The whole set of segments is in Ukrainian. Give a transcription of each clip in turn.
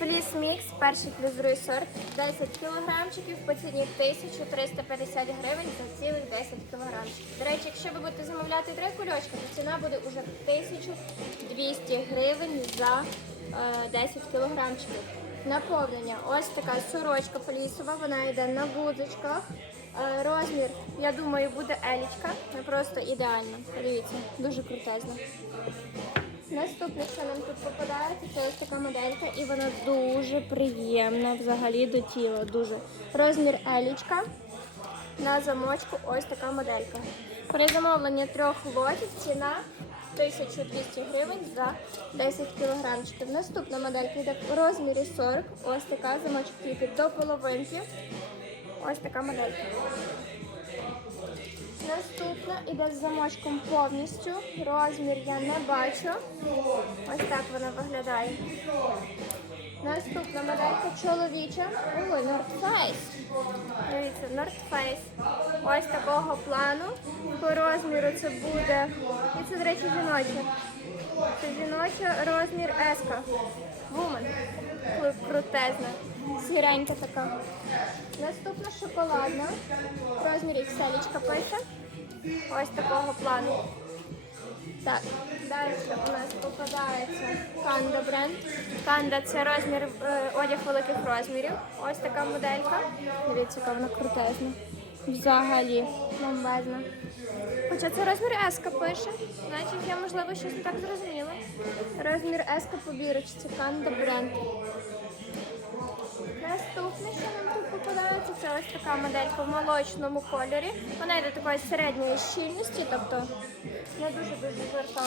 Фліс мікс, перший плюс другий сорт, 10 кілограмчиків по ціні 1350 гривень за цілих 10 кілограмчиків. До речі, якщо ви будете замовляти три кульочки, то ціна буде уже 1200 гривень за е, 10 кілограмчиків. Наповнення. Ось така сорочка флісова, вона йде на гудзичках. Е, Розмір, я думаю, буде елічка. Просто ідеально. Подивіться, дуже крутезна. Наступне, що нам тут попадається, це ось така моделька, і вона дуже приємна взагалі до тіла. Дуже розмір елічка. На замочку ось така моделька. При замовленні трьох лотів ціна 1200 гривень за 10 кілограмчиків. Наступна моделька йде в розмірі 40. Ось така замочок тільки до половинки. Ось така моделька. Наступна іде з замочком повністю. Розмір я не бачу. Ось так вона виглядає. Наступна моделька чоловіча. Ой, North. Дивіться, North Face. Ось такого плану. По розміру це буде. І це, до речі, жіноча. Це жіноча розмір S. Кру- Крутезна. Сіренька така. Наступна шоколадна. Розмір XL пише. Ось такого плану. Так, далі у нас попадається Канда бренд. Канда це розмір е, одяг великих розмірів. Ось така моделька. Дивіться, яка вона крутезна. Взагалі, бомбезна. Хоча це розмір S пише, значить я можливо щось не так зрозуміла. Розмір S по бірочці, Канда бренд. Наступне, що тут попадається, це ось така моделька в молочному кольорі. Вона йде такої середньої щільності, тобто не дуже дуже жорстка.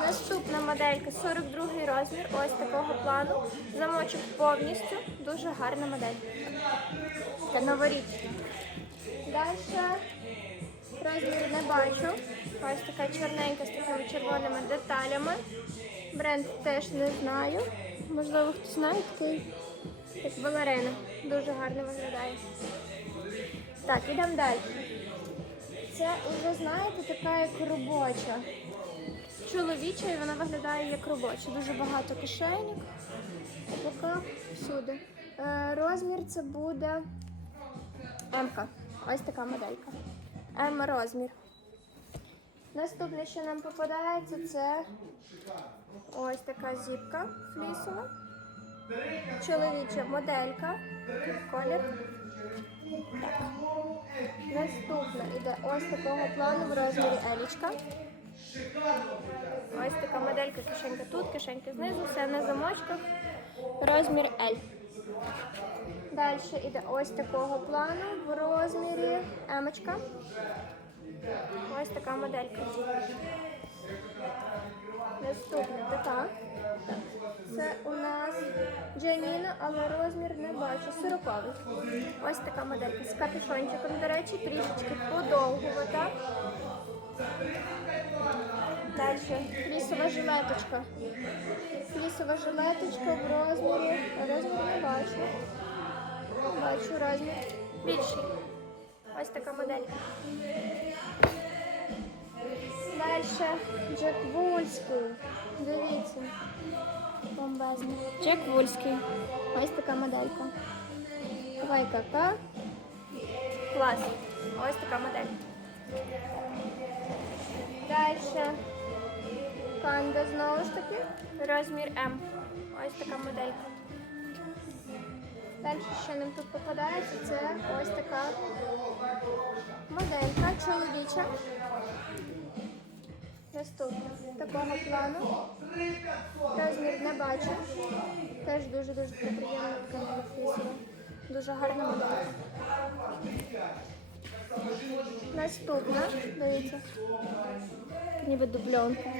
Наступна моделька 42 розмір, ось такого плану. Замочок повністю. Дуже гарна модель. Така новорічна. Далі розмір не бачу. Ось така чорненька з такими червоними деталями. Бренд теж не знаю. Можливо, хтось знає такий. Як балерина. Дуже гарно виглядає. Так, ідемо далі. Це вже, знаєте, така як робоча. Чоловіча і вона виглядає як робоча. Дуже багато кишеньок. Така всюди. Е, розмір це буде М-ка. Ось така моделька. М розмір. Наступне, що нам попадається, це ось така зіпка флісова. Чоловіча моделька. Колір. Наступна іде ось такого плану в розмірі елічка. Ось така моделька, кишенька тут, кишенька знизу, все на замочках. Розмір L. Далі іде ось такого плану в розмірі Емочка. Ось така моделька. Наступна така. Так. Це у нас Джаніна, але розмір не бачу. Сороковий. Ось така моделька з капюшончиком, до речі, трішечки подовгувата. Далі флісова жилеточка. Флісова жилеточка в розмірі. Розмір не бачу. Бачу розмір. Більший. Ось така моделька. Далі Джек. Дивіться. Бомбезний. Джек Вульський. Ось така моделька. Вайкака. Клас. Ось така модель. Далі. Канда знову ж таки. Розмір М. Ось така моделька. Далі, що нам тут попадається, це ось така моделька чоловіча. Наступна такого плану. Розмір бачу. Теж дуже-дуже приємна тканина флісова. Дуже гарна модель. Наступна, дивіться. Ніби дубльонка.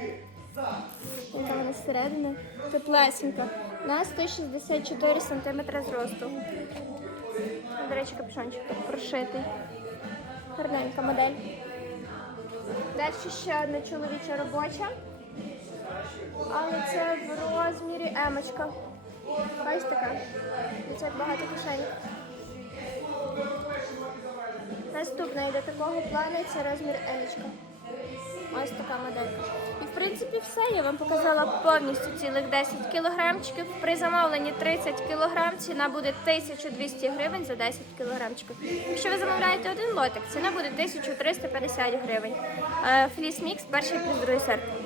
Яка вона зсередини. Теплесенька. На 164 см зросту. До речі, капюшончик прошитий. Гарненька модель. Далі ще одна чоловіча робоча. Але це розмірі емочка. Ось така. Це багато кишень. Наступна йде такого плану, це розмір елічка. Ось така моделька. І в принципі все. Я вам показала повністю цілих 10 кілограмчиків. При замовленні 30 кілограм ціна буде 1200 гривень за 10 кілограмчиків. Якщо ви замовляєте один лотик, ціна буде 1350 гривень. Е, Фліс мікс перший плюс другий серп.